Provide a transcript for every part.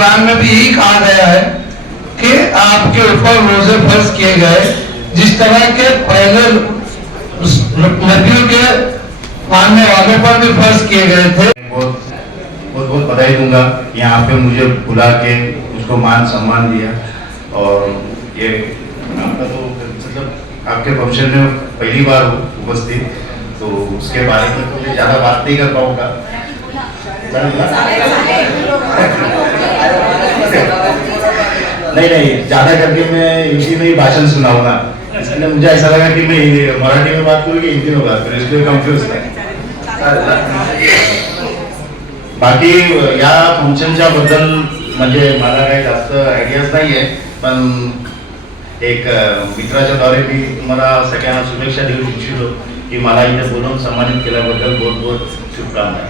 कुरान में भी यही कहा गया है कि आपके ऊपर रोजे फर्ज किए गए जिस तरह के पहले नबियों के मानने वालों पर भी फर्ज किए गए थे। बहुत बहुत बधाई दूंगा यहाँ पे मुझे बुला के उसको मान सम्मान दिया। और ये आपका तो मतलब आपके फंक्शन में पहली बार उपस्थित, तो उसके बारे में तो मैं ज़्यादा बात नहीं कर पाऊँगा। नहीं ज़्यादा करके मैं हिंदी में ही भाषण सुनाऊंगा, इसलिए मुझे ऐसा लगा कि मैं मराठी में बात करूँ कि हिंदी में बात करूँ, इसलिए कन्फ्यूज था। बाकी या फंक्शनच्या बद्दल म्हणजे मला काही जास्त आयडियाज नाही आहे, पण एक मित्राच्या द्वारे मी तुम्हाला सगळ्यांना शुभेच्छा देऊ इच्छितो की मला इथे बोलवून सन्मानित केल्याबद्दल बहुत बहुत शुभकामना।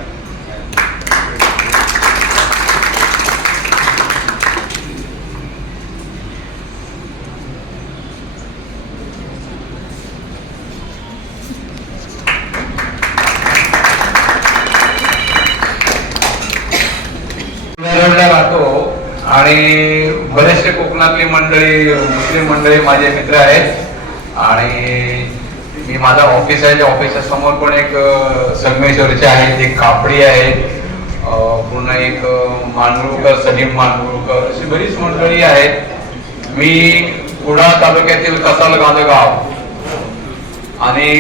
राहतो आणि बरेचसे कोकणातली मंडळी, मुस्लिम मंडळी माझे मित्र आहेत आणि मी माझा ऑफिस आहे, त्या ऑफिसच्या समोर पण एक संगमेश्वरचे आहेत, एक कापडी आहेत, पुन्हा एक मांडुळकर, सलीम मांडुळकर, अशी बरीच मंडळी आहेत। मी कुडाळ तालुक्यातील कसाल गाव आणि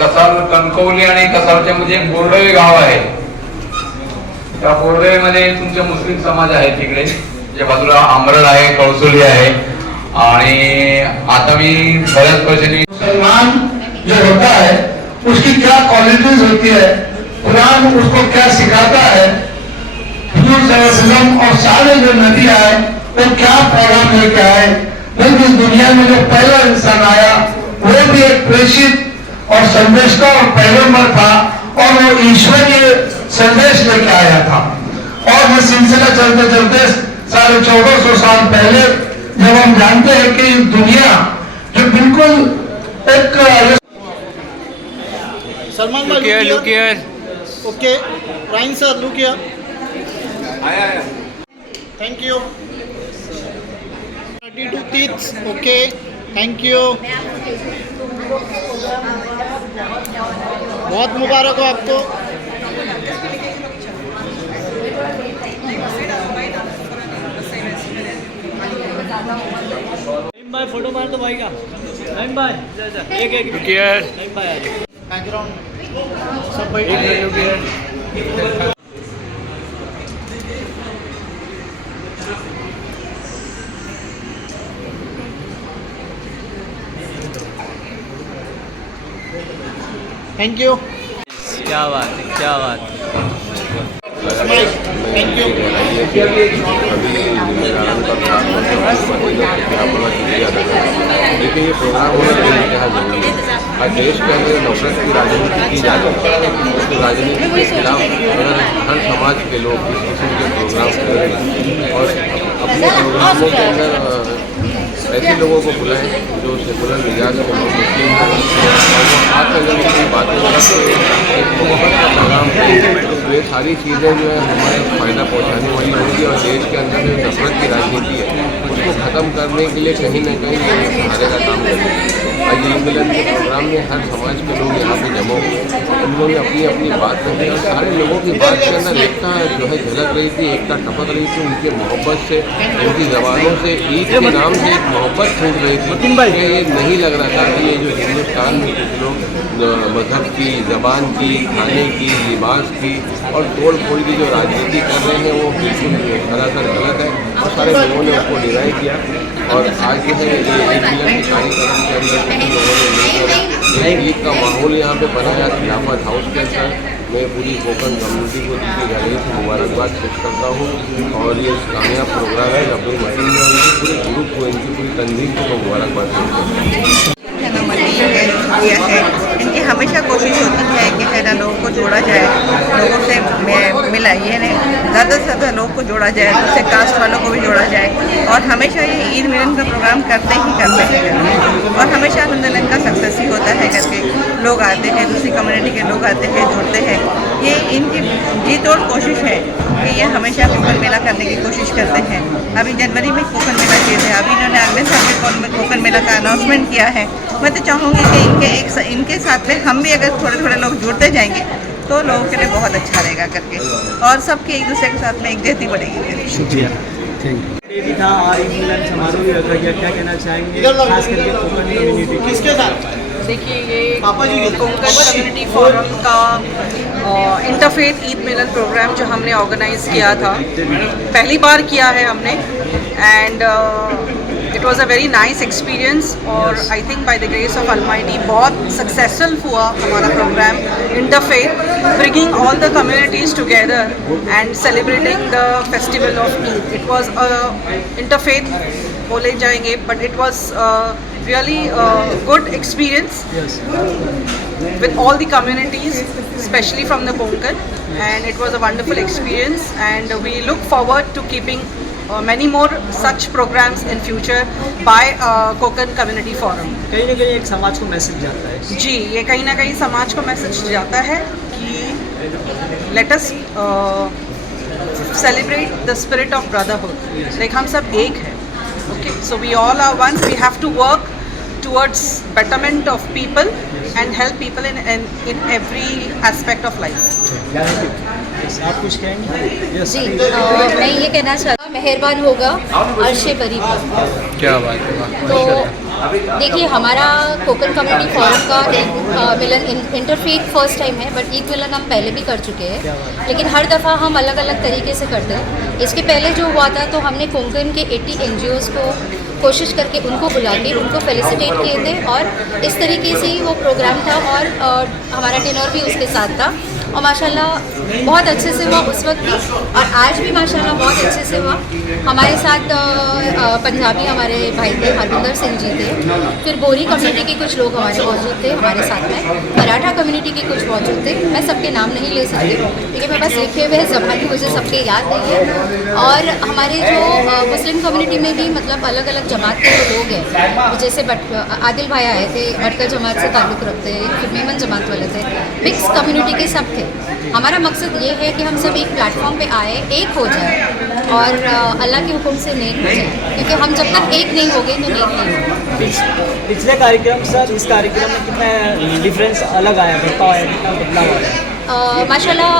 कसाल कणकवली आणि कसालच्या मध्ये एक बोर्डवे गाव आहे, त्या बोर्डवेमध्ये तुमचे मुस्लिम समाज आहे, तिकडे जे बाजूला आमरड आहे, कळसोली आहे। आणि आता मी बऱ्याच वर्षांनी मुसलमान जो होता है उसकी क्या क्वालिटीज होती है, कुरान उसको क्या सिखाता है, हुजूर सल्लल्लाहु अलैहि वसल्लम और सारे जो नबी आए वो क्या पैगाम लेके आए। बल्कि इस दुनिया में जो पहला इंसान आया वो भी एक प्रेषित और संदेश का और पैगंबर था और वो ईश्वरीय संदेश लेके आया था। और ये सिलसिला चलते चलते 1450 साल पहले जब हम जानते हैं कि दुनिया जो बिल्कुल एक सलमान भाई लुक हियर ओके राइन सर लुक हियर आया थैंक यू 32 तीस ओके थैंक यू बहुत मुबारक हो आपको। भाई फोटो मार दो भाई का, भाई एक एक बैकग्राउंड सब बैठ थैंक यू। क्या बात है, क्या बात है। Thank you. देखिए ये प्रोग्राम होना चाहिए क्या जरूरी है। आज देश के अंदर नफरत की राजनीति की जा रही है, उस राजनीति के खिलाफ अगर हर समाज के लोग इस किस्म के प्रोग्राम कर रहे हैं और अपने प्रोग्रामों के अंदर ऐसे लोगों को बुलाएं जो सेकुलर मिजाज के लोग मुस्लिम हैं और वो आकर जब उनकी बातें करते हैं एक मोहब्बत का पैगाम तो ये सारी चीज़ें जो है हमारे फ़ायदा पहुँचाने वाली होंगी और देश के अंदर जो नफरत की राजनीति है उसको ख़त्म करने के लिए कहीं ना कहीं ये सहारे का काम करेंगे। आज ईद मिलन के प्रोग्राम में हर समाज के लोग यहाँ पे जमा हुए, उन्होंने अपनी अपनी बात रखी और सारे लोगों की बात के अंदर एकता जो है झलक रही थी, एकता टपक रही थी, उनके मोहब्बत से, उनकी ज़बानों से ईद के नाम से एक मोहब्बत छूट रही थी। ये नहीं लग रहा था कि ये जो हिंदुस्तान में कुछ लोग मजहब की, ज़बान की, खाने की, लिबास की और तोड़ फोड़ की जो राजनीति कर रहे हैं वो बिल्कुल सरासर गलत है और सारे लोगों ने उसको डिनाई किया। और आज जो है ये ईद मिलन के कार्यक्रम के अंदर सभी लोगों ने मिलकर एक ईद का माहौल यहाँ पे बनाया खिलाफत हाउस के अंदर। मैं पूरी कोकण कम्युनिटी को दिल्ली जाने से मुबारकबाद पेश करता हूँ और ये कामयाब प्रोग्राम है अब्दुल मतीन ने उनके पूरे ग्रुप को, इनकी पूरी तंजीम को मुबारकबाद पेश करता हूँ। इनकी हमेशा कोशिश होती है कि है ना लोगों को जोड़ा जाए, लोगों से मिला ये नहीं ज़्यादा से ज़्यादा लोगों को जोड़ा जाए, दूसरे कास्ट वालों को भी जोड़ा जाए और हमेशा ये ईद मिलन का प्रोग्राम करते हैं और हमेशा अल्हम्दुलिल्लाह का सक्सेस ही होता है करके लोग आते हैं, दूसरी कम्युनिटी के लोग आते हैं, जुड़ते हैं। ये इनकी जी तोड़ कोशिश है कि ये हमेशा कोकन मेला करने की कोशिश करते हैं। अभी जनवरी में कोकन मेला किए थे, अभी इन्होंने अगले साल में कोकन मेला का अनाउंसमेंट किया है। मैं तो चाहूँगी कि इनके साथ में हम भी अगर थोड़े थोड़े लोग जुड़ते जाएंगे तो लोगों के लिए बहुत अच्छा रहेगा करके, और सबके एक दूसरे के साथ में एकजुटती बढ़ेगी। शुक्रिया, थैंक यू। भी था और एक मिलन समारोह भी रखा गया, क्या कहना चाहेंगे खास करके कोकण कम्युनिटी किसके साथ? देखिए, ये कोंकण कम्युनिटी फोरम का इंटरफेथ ईद मिलन प्रोग्राम जो हमने ऑर्गेनाइज किया था, पहली बार किया है हमने, and it was a very nice experience. और I think by the grace of almighty बहुत सक्सेसफुल हुआ हमारा programme interfaith, bringing all the communities together and celebrating the festival of Eid. It was interfaith बोले जाएंगे, but it was really good experience with all the communities, especially from the Konkan, and it was a wonderful experience, and we look forward to keeping many more such programs in future by Konkan Community Forum. कहीं ना कहीं एक समाज को message जाता है। जी, ये कहीं ना कहीं समाज को मैसेज जाता है कि let us celebrate the spirit of brotherhood. Like हम सब एक हैं, okay? So we all are one. We have to work towards betterment of people and help people in every aspect of life. आप कुछ कहेंगे? जी, मैं ये कहना चाहता हूँ, मेहरबान होगा अर्शे बरी पर। क्या बात है। तो देखिए, हमारा कोकण कम्युनिटी फोरम का एक मिलन इंटरफेथ फर्स्ट टाइम है, बट ईद मिलन हम पहले भी कर चुके हैं, लेकिन हर दफ़ा हम अलग अलग तरीके से करते हैं। इसके पहले जो हुआ था, तो हमने कोंकण के 80 NGOs को कोशिश करके उनको बुला के उनको फेलिसिटेट किए थे, और इस तरीके से ही वो प्रोग्राम था, और हमारा डिनर भी उसके साथ था, और माशाल्लाह बहुत अच्छे से हुआ उस वक्त भी, और आज भी माशाल्लाह बहुत अच्छे से हुआ। हमारे साथ पंजाबी हमारे भाई थे, हरविंदर सिंह जी थे, फिर बोरी कम्युनिटी के कुछ लोग हमारे मौजूद थे हमारे साथ में, मराठा कम्युनिटी के कुछ मौजूद थे। मैं सबके नाम नहीं ले सकती क्योंकि मेरे पास लिखे हुए ज़बानी मुझे सबके याद नहीं है। और हमारे जो मुस्लिम कम्युनिटी में भी मतलब अलग अलग जमात के जो लोग हैं, जैसे आदिल भाई आए थे, भटका जमात से ताल्लुक़ रखते, फिर मेमन जमात वाले थे, मिक्स कम्युनिटी के सब थे। हमारा मकसद ये है कि हम सब एक प्लेटफॉर्म पे आए, एक हो जाए और अल्लाह के हुक्म से नेक हो जाए, क्योंकि हम जब तक एक नहीं होंगे तो नेक नहीं होंगे। पिछले कार्यक्रम सर, इस कार्यक्रम में कितना डिफरेंस अलग आया, बदलाव आया, कितना बदलाव आया? माशाल्लाह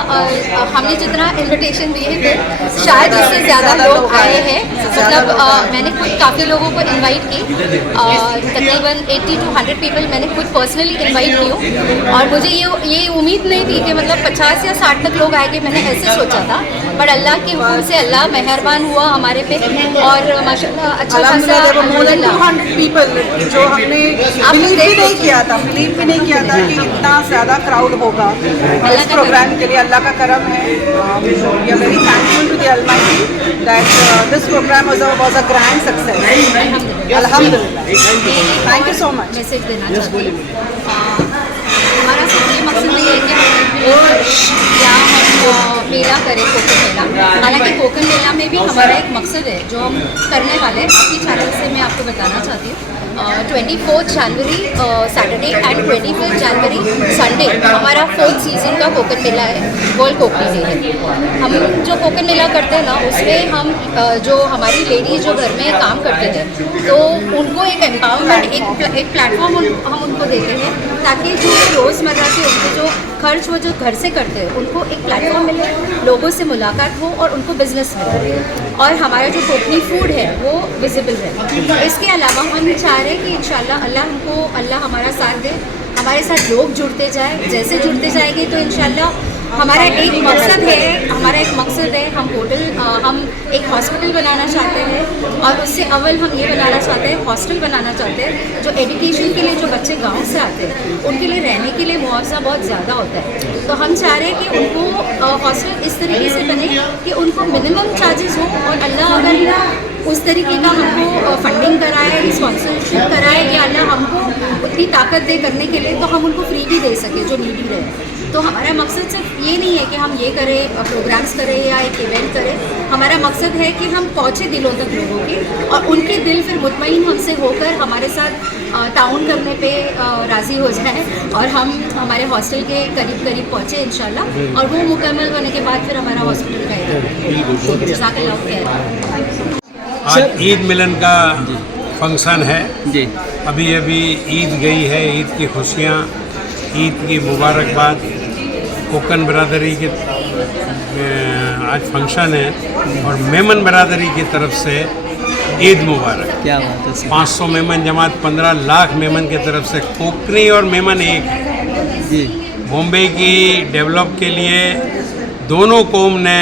हमने जितना इनविटेशन दिए थे शायद उससे ज़्यादा लोग आए हैं। मतलब मैंने खुद काफ़ी लोगों को इनवाइट की, तकरीबन 80 to 100 पीपल मैंने खुद पर्सनली इनवाइट की, और मुझे ये उम्मीद नहीं थी कि मतलब 50 या 60 तक लोग आएंगे, मैंने ऐसे सोचा था, बट अल्लाह के हुक्म से अल्लाह मेहरबान हुआ हमारे पे, और माशाल्लाह अच्छा खासा more than 200 people जो हमने बिलीव भी नहीं किया था कि इतना ज़्यादा क्राउड होगा इस प्रोग्राम के लिए। अल्लाह का करम है। We are very thankful to the almighty that this programme was a grand success. अल्हम्दुलिल्लाह, thank you so much. Message देना चाहती हूँ, हमारा सब ये मकसद नहीं है कि हम या हम मेला करें कोकण मेला। हालांकि कोकण मेला में भी हमारा एक मकसद है जो हम करने वाले हैं, आपकी चैनल से मैं आपको बताना चाहती हूँ। 24 जनवरी सैटरडे एंड 25 जनवरी संडे हमारा 4th सीज़न का कोकण मेला है, वर्ल्ड कोकणी डे है। हम जो कोकण मेला करते हैं ना, उसमें हम जो हमारी लेडीज जो घर में काम करते हैं, तो उनको एक एम्पावरमेंट, एक प्लेटफॉर्म हम उनको देते हैं, ताकि जो रोज़मर्रा के उनके जो खर्च वो जो घर से करते हैं, उनको एक प्लेटफॉर्म मिले, लोगों से मुलाकात हो और उनको बिजनेस मिले, और हमारा जो कोकणी फूड है वो विजिबल रहे। इसके अलावा हम चाह रहे हैं कि इंशाल्लाह अल्लाह हमारा साथ दे, हमारे साथ लोग जुड़ते जाए, जैसे जुड़ते जाएंगे तो इंशाल्लाह हमारा एक मकसद है, हम एक हॉस्पिटल बनाना चाहते हैं, और उससे अव्वल हम ये बनाना चाहते हैं, हॉस्टल बनाना चाहते हैं, जो एजुकेशन के लिए जो बच्चे गांव से आते हैं उनके लिए रहने के लिए मुआवजा बहुत ज़्यादा होता है। तो हम चाह रहे हैं कि उनको हॉस्टल इस तरीके से बने कि उनको मिनिमम चार्जेस हो, और अल्लाह अगर उस तरीके का हमको फंडिंग कराए, स्पॉन्सरशिप कराए, या अल्लाह हमको उतनी ताकत दे करने के लिए, तो हम उनको फ्री भी दे सके जो नीडी रहे। तो हमारा मकसद सिर्फ ये नहीं है कि हम ये करें, प्रोग्राम्स करें या एक इवेंट करें। हमारा मकसद है कि हम पहुँचे दिलों तक लोगों के, और उनके दिल फिर मुतमईन हमसे होकर हमारे साथ ताउन करने पे राज़ी हो जाए, और हम हमारे हॉस्टल के करीब करीब पहुँचे इंशाल्लाह, और वो मुकम्मल होने के बाद फिर हमारा हॉस्पिटल का इवेंट। जज़ाकल्लाह खैर। आज ईद मिलन का फंक्शन है जी। अभी अभी ईद गई है, ईद की खुशियाँ, ईद की मुबारकबाद। कोकन बरादरी के आज फंक्शन है और मेमन बरादरी की तरफ से ईद मुबारक। क्या बात है। 500 मेमन जमात 15 लाख मेमन की तरफ से। कोकनी और मेमन एक है जी। बॉम्बे की डेवलप के लिए दोनों कौम ने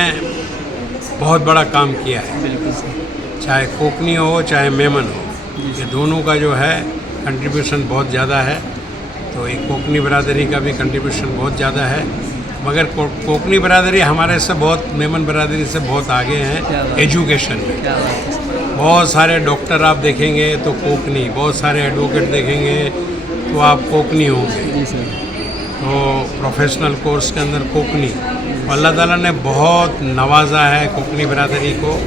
बहुत बड़ा काम किया है, चाहे कोकनी हो चाहे मेमन हो, ये दोनों का जो है कंट्रीब्यूशन बहुत ज़्यादा है। तो एक कोकनी बरादरी का भी कंट्रीब्यूशन बहुत ज़्यादा है, मगर कोकनी बरादरी हमारे से बहुत, मेमन बरादरी से बहुत आगे हैं एजुकेशन में। बहुत सारे डॉक्टर आप देखेंगे तो कोकनी, बहुत सारे एडवोकेट देखेंगे तो आप कोकनी होंगे, तो प्रोफेशनल कोर्स के अंदर कोकनी। अल्लाह ताला ने बहुत नवाजा है कोकनी बरादरी को,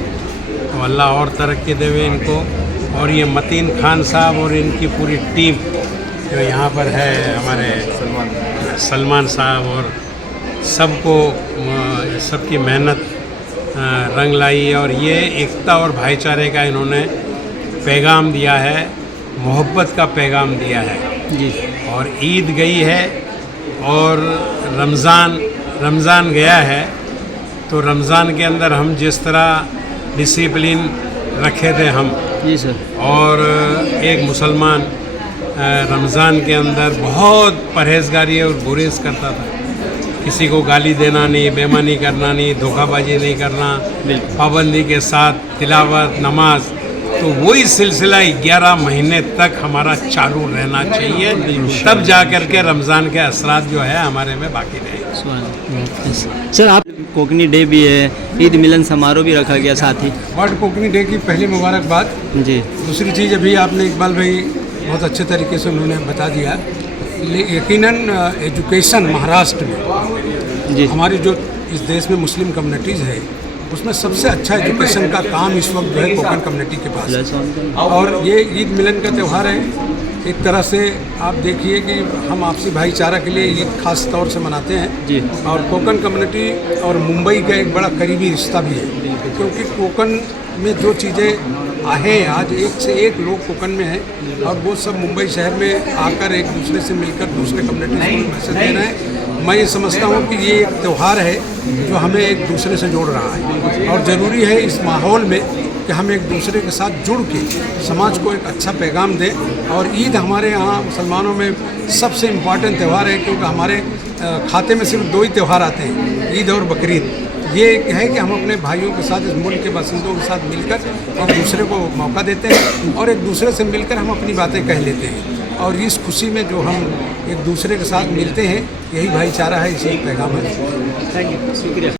तो अल्लाह और तरक्की देवे इनको। और ये मतीन खान साहब और इनकी पूरी टीम जो यहाँ पर है, हमारे सलमान साहब, और सबको सबकी मेहनत रंग लाई है। और ये एकता और भाईचारे का इन्होंने पैगाम दिया है, मोहब्बत का पैगाम दिया है जी। और ईद गई है और रमज़ान गया है, तो रमज़ान के अंदर हम जिस तरह डिसिप्लिन रखे थे हम जी सर, और एक मुसलमान रमज़ान के अंदर बहुत परहेजगारी और गुरेज करता था, किसी को गाली देना नहीं, बेईमानी करना नहीं, धोखाबाजी नहीं करना, पाबंदी के साथ तिलावत नमाज। तो वही सिलसिला 11 महीने तक हमारा चालू रहना चाहिए, तब जा कर के रमज़ान के असरात जो है हमारे में बाकी रहेंगे। सर आप कोकनी डे भी है, ईद मिलन समारोह भी रखा गया साथ ही। वर्ल्ड कोकनी डे की पहली मुबारकबाद जी। दूसरी चीज़ अभी आपने इकबाल भाई बहुत अच्छे तरीके से उन्होंने बता दिया, यकीनन एजुकेशन महाराष्ट्र में जी, हमारी जो इस देश में मुस्लिम कम्युनिटीज़ है उसमें सबसे अच्छा एजुकेशन का काम इस वक्त जो है कोकन कम्युनिटी के पास है। और ये ईद मिलन का त्यौहार है, एक तरह से आप देखिए कि हम आपसी भाईचारा के लिए ईद खास तौर से मनाते हैं जी। और कोकन कम्युनिटी और मुंबई का एक बड़ा करीबी रिश्ता भी है, क्योंकि कोकन में जो चीज़ें हैं आज एक से एक लोग कोकन में हैं और वो सब मुंबई शहर में आकर एक दूसरे से मिलकर दूसरे कम्युनिटी को मैसेज दे रहे हैं। मैं ये समझता हूँ कि ये एक त्यौहार है जो हमें एक दूसरे से जोड़ रहा है, और ज़रूरी है इस माहौल में कि हम एक दूसरे के साथ जुड़ के समाज को एक अच्छा पैगाम दें। और ईद हमारे यहाँ मुसलमानों में सबसे इम्पॉर्टेंट त्यौहार है, क्योंकि हमारे खाते में सिर्फ 2 ही त्यौहार आते हैं, ईद और बकरीद। ये है कि हम अपने भाइयों के साथ, इस मुल्क के बासिंदों के साथ मिलकर एक दूसरे को मौका देते हैं और एक दूसरे से मिलकर हम अपनी बातें कह लेते हैं, और इस खुशी में जो हम एक दूसरे के साथ मिलते हैं यही भाईचारा है, इसी पैगाम है। थैंक यू, शुक्रिया।